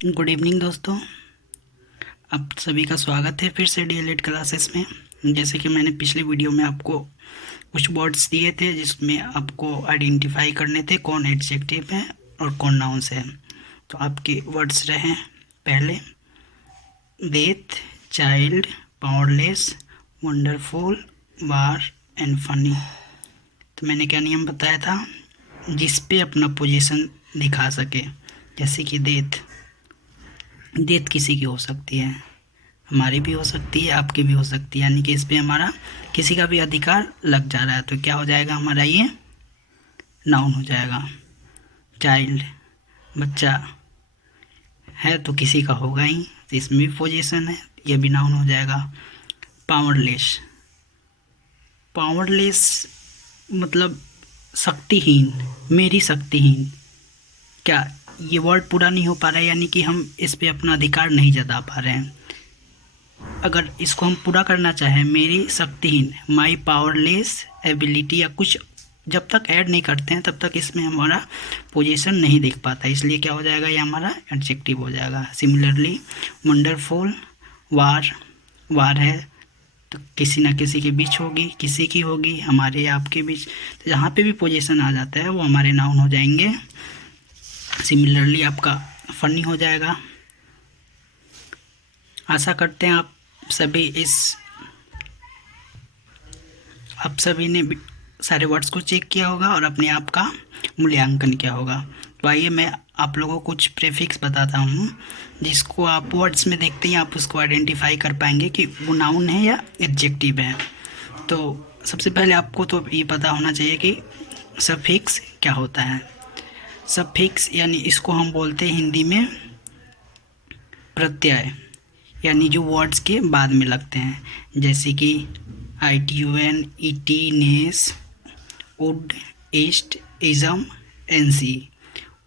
Good evening दोस्तों। आप सभी का स्वागत है फिर से डीएलएड क्लासेस में। जैसे कि मैंने पिछले वीडियो में आपको कुछ वर्ड्स दिए थे जिसमें आपको आइडेंटिफाई करने थे कौन एडजेक्टिव है और कौन नाउन्स है। तो आपके वर्ड्स रहे पहले death, child, powerless, wonderful, war and funny. तो मैंने क्या नियम बताया था, जिस पे अपना पोजीशन दिखा सके। जैसे कि डेथ, डेथ किसी की हो सकती है, हमारी भी हो सकती है, आपकी भी हो सकती है, यानी कि इस पे हमारा किसी का भी अधिकार लग जा रहा है। तो क्या हो जाएगा हमारा, ये नाउन हो जाएगा। चाइल्ड, बच्चा है तो किसी का होगा ही, तो इसमें भी पोजीशन है, ये भी नाउन हो जाएगा। पावरलेस, पावरलेस मतलब शक्तिहीन, मेरी शक्तिहीन। क्या ये वर्ड पूरा नहीं हो पा रहा है, यानी कि हम इस पे अपना अधिकार नहीं जता पा रहे हैं। अगर इसको हम पूरा करना चाहें, मेरी शक्तिहीन, माई पावरलेस एबिलिटी, या कुछ जब तक ऐड नहीं करते हैं तब तक इसमें हमारा पोजीशन नहीं दिख पाता, इसलिए क्या हो जाएगा, ये हमारा एडजेक्टिव हो जाएगा। सिमिलरली वंडरफुल, वार, वार है तो किसी ना किसी के बीच होगी, किसी की होगी, हमारे या आपके बीच, तो जहाँ पे भी पोजीशन आ जाता है वो हमारे नाउन हो जाएंगे। सिमिलरली आपका फनी हो जाएगा। आशा करते हैं आप सभी ने सारे वर्ड्स को चेक किया होगा और अपने आप का मूल्यांकन किया होगा। तो आइए मैं आप लोगों को कुछ प्रीफिक्स बताता हूँ, जिसको आप वर्ड्स में देखते ही आप उसको आइडेंटिफाई कर पाएंगे कि वो नाउन है या एडजेक्टिव है। तो सबसे पहले आपको तो ये पता होना चाहिए कि सफिक्स क्या होता है। सफिक्स यानी इसको हम बोलते हैं हिंदी में प्रत्यय, यानी जो वर्ड्स के बाद में लगते हैं, जैसे कि ITUN, ET, NES, उड, ईस्ट, इज़म, NC।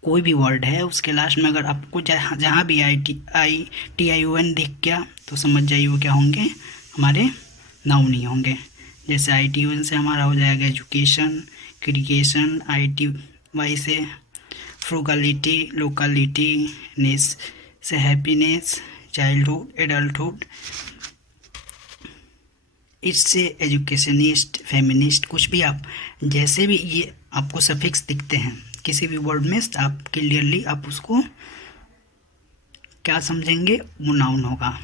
कोई भी वर्ड है उसके लास्ट में अगर आपको जहाँ भी TIUN दिख गया तो समझ जाइए वो क्या होंगे, हमारे नाउन ही होंगे। जैसे ITUN से हमारा हो जाएगा एजुकेशन, क्रिएशन, ITY से फ्रूगलिटी, लोकलिटी, नेस से हैप्पीनेस, चाइल्डहुड, एडल्टहुड, इससे एजुकेशनिस्ट, फेमिनिस्ट, कुछ भी आप जैसे भी ये आपको सफिक्स दिखते हैं किसी भी वर्ड में, आप क्लियरली आप उसको क्या समझेंगे, वो नाउन होगा।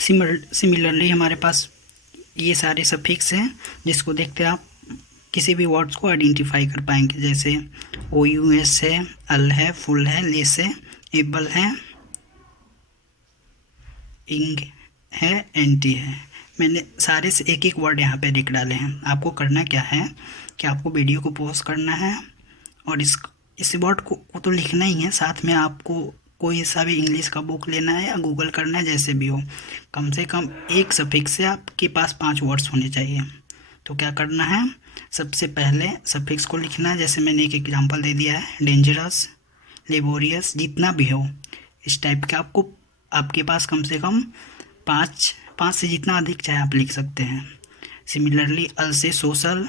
सिमिलरली हमारे पास ये सारे सफिक्स हैं जिसको देखते आप किसी भी वर्ड्स को आइडेंटिफाई कर पाएंगे। जैसे OUS है, अल है, फुल है, लेस है, एबल है, इंग है, एंटी है। मैंने सारे से एक एक वर्ड यहाँ पे लिख डाले हैं। आपको करना क्या है कि आपको वीडियो को पॉज करना है और इस वर्ड को तो लिखना ही है, साथ में आपको कोई सा भी इंग्लिश का बुक लेना है या गूगल करना है, जैसे भी हो। कम से कम एक सफिक्स से आपके पास 5 वर्ड्स होने चाहिए। तो क्या करना है, सबसे पहले सफिक्स को लिखना है। जैसे मैंने एक एग्जांपल दे दिया है, डेंजरस, लेबोरियस, जितना भी हो इस टाइप का आपको, आपके पास कम से कम 5 से जितना अधिक चाहे आप लिख सकते हैं। सिमिलरली अल से सोशल,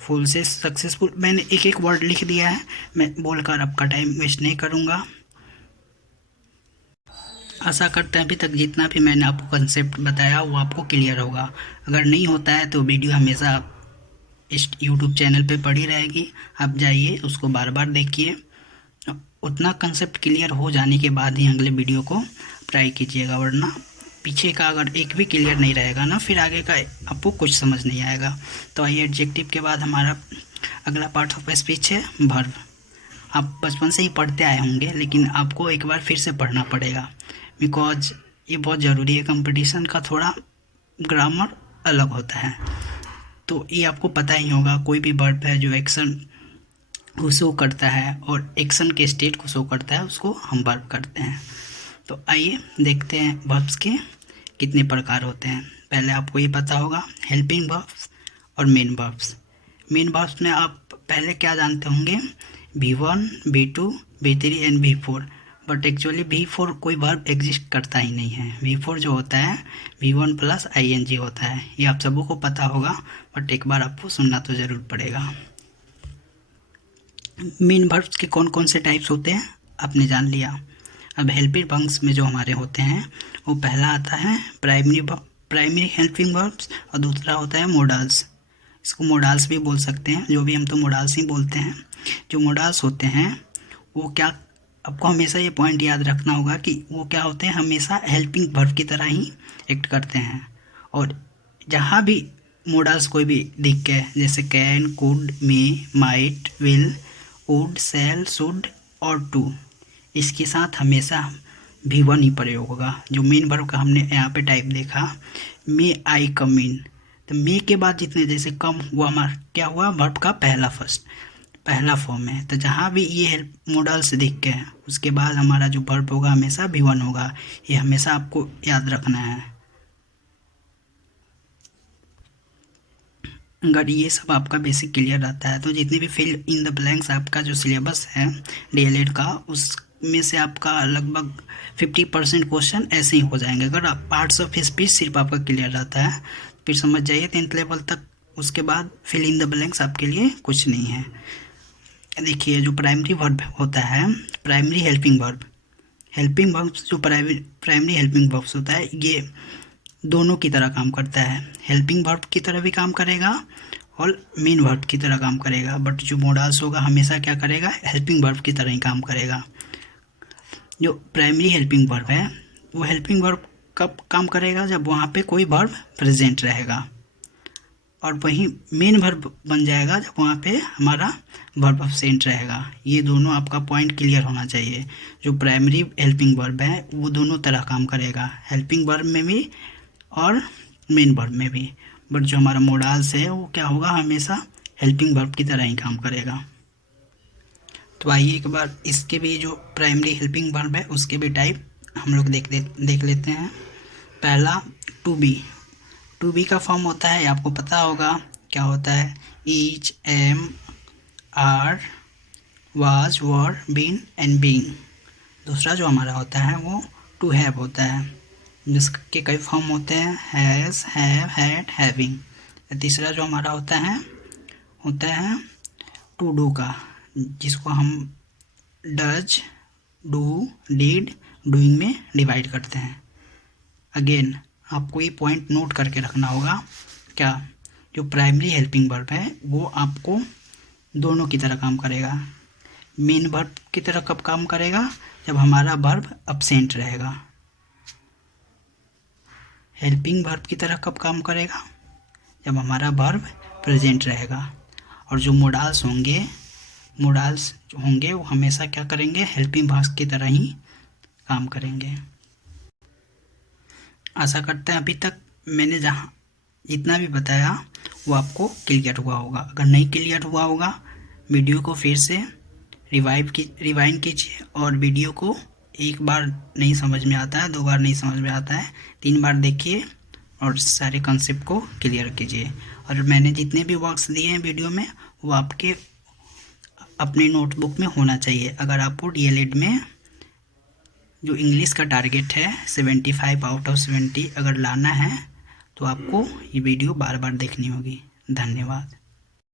फुल से सक्सेसफुल। मैंने एक एक वर्ड लिख दिया है, मैं बोलकर आपका टाइम वेस्ट नहीं करूँगा। आशा करते हैं अभी तक जितना भी मैंने आपको कंसेप्ट बताया वो आपको क्लियर होगा। अगर नहीं होता है तो वीडियो हमेशा इस यूट्यूब चैनल पे पड़ी रहेगी, आप जाइए उसको बार बार देखिए। उतना कंसेप्ट क्लियर हो जाने के बाद ही अगले वीडियो को ट्राई कीजिएगा, वरना पीछे का अगर एक भी क्लियर नहीं रहेगा ना, फिर आगे का आपको कुछ समझ नहीं आएगा। तो आइए एडजेक्टिव के बाद हमारा अगला पार्ट ऑफ स्पीच है वर्ब। आप बचपन से ही पढ़ते आए होंगे, लेकिन आपको एक बार फिर से पढ़ना पड़ेगा, बिकॉज ये बहुत ज़रूरी है। कंपटीशन का थोड़ा ग्रामर अलग होता है, तो ये आपको पता ही होगा। कोई भी वर्ब है जो एक्शन को शो करता है और एक्शन के स्टेट को शो करता है, उसको हम वर्ब करते हैं। तो आइए देखते हैं वर्ब्स के कितने प्रकार होते हैं। पहले आपको ये पता होगा हेल्पिंग वर्ब्स और मेन वर्ब्स। मेन वर्ब्स में आप पहले क्या जानते होंगे, V1, V2, V3 and V4। But actually V4 कोई वर्ब एग्जिस्ट करता ही नहीं है। V4 जो होता है V1 प्लस ING होता है। ये आप सबों को पता होगा, बट एक बार आपको सुनना तो ज़रूर पड़ेगा। मेन वर्ब्स के कौन कौन से टाइप्स होते हैं आपने जान लिया। अब हेल्पिंग वर्ब्स में जो हमारे होते हैं वो पहला आता है प्राइमरी हेल्पिंग वर्ब्स और दूसरा होता है मोडाल्स। इसको मोडाल्स भी बोल सकते हैं, जो भी हम तो मोडाल्स ही बोलते हैं। जो मोडाल्स होते हैं वो क्या, आपको हमेशा ये पॉइंट याद रखना होगा कि वो क्या होते हैं, हमेशा हेल्पिंग वर्ब की तरह ही एक्ट करते हैं। और जहाँ भी मोडाल्स कोई भी दिख के, जैसे can, could, may, might, will, would, shall, should और टू, इसके साथ हमेशा V1 ही प्रयोग होगा। जो मेन वर्ब का हमने यहाँ पे टाइप देखा, मे आई कम इन, तो मे के बाद जितने जैसे कम वो हमारा क्या हुआ, वर्ब का पहला फॉर्म है। तो जहाँ भी ये हेल्प मोडल्स दिख के उसके बाद हमारा जो वर्ब होगा हमेशा V1 होगा। ये हमेशा आपको याद रखना है। अगर ये सब आपका बेसिक क्लियर रहता है तो जितने भी फिल इन द ब्लैंक्स आपका जो सिलेबस है DLED का, उसमें से आपका लगभग 50% क्वेश्चन ऐसे ही हो जाएंगे। अगर आप पार्ट्स ऑफ स्पीच सिर्फ आपका क्लियर रहता है फिर समझ जाइए 10th लेवल तक। उसके बाद फिल इन द ब्लैंक्स आपके लिए कुछ नहीं है। देखिए जो प्राइमरी वर्ब होता है, प्राइमरी हेल्पिंग वर्ब जो प्राइमरी हेल्पिंग वर्ब्स होता है, ये दोनों की तरह काम करता है। हेल्पिंग वर्ब की तरह भी काम करेगा और मेन वर्ब की तरह काम करेगा, बट जो मोडाल्स होगा हमेशा क्या करेगा, हेल्पिंग वर्ब की तरह ही काम करेगा। जो प्राइमरी हेल्पिंग वर्ब है वो हेल्पिंग वर्ब कब काम करेगा, जब वहाँ पे कोई वर्ब प्रेजेंट रहेगा, और वही मेन वर्ब बन जाएगा जब वहाँ पे हमारा वर्ब एब्सेंट रहेगा। ये दोनों आपका पॉइंट क्लियर होना चाहिए। जो प्राइमरी हेल्पिंग वर्ब है वो दोनों तरह काम करेगा, हेल्पिंग वर्ब में भी और मेन वर्ब में भी, बट जो हमारा मोडाल्स है वो क्या होगा, हमेशा हेल्पिंग वर्ब की तरह ही काम करेगा। तो आइए एक बार इसके भी जो प्राइमरी हेल्पिंग वर्ब है उसके भी टाइप हम लोग देख लेते हैं। पहला टू बी का फॉर्म होता है, आपको पता होगा क्या होता है, is, am, are, was, were, been and being. दूसरा जो हमारा होता है वो टू हैव होता है, जिसके कई फॉर्म होते हैं, हैज़, हैव, हैड, हैविंग। तीसरा जो हमारा होता है टू डू का, जिसको हम डज, डू, डिड, डूइंग में डिवाइड करते हैं। अगेन आपको ये पॉइंट नोट करके रखना होगा, क्या, जो प्राइमरी हेल्पिंग वर्ब है वो आपको दोनों की तरह काम करेगा। मेन वर्ब की तरह कब काम करेगा, जब हमारा वर्ब अब्सेंट रहेगा। हेल्पिंग वर्ब की तरह कब काम करेगा, जब हमारा वर्ब प्रेजेंट रहेगा। और जो मोडाल्स होंगे वो हमेशा क्या करेंगे, हेल्पिंग वर्ब की तरह ही काम करेंगे। आशा करते हैं अभी तक मैंने जहाँ जितना भी बताया वो आपको क्लियर हुआ होगा। अगर नहीं क्लियर हुआ होगा वीडियो को फिर से रिवाइंड कीजिए, और वीडियो को एक बार नहीं समझ में आता है, 2 बार नहीं समझ में आता है, 3 बार देखिए और सारे कंसेप्ट को क्लियर कीजिए। और मैंने जितने भी वर्क्स दिए हैं वीडियो में वो आपके अपने नोटबुक में होना चाहिए। अगर आपको DLED में जो इंग्लिश का टारगेट है 75 आउट ऑफ 70 अगर लाना है तो आपको ये वीडियो बार बार देखनी होगी। धन्यवाद।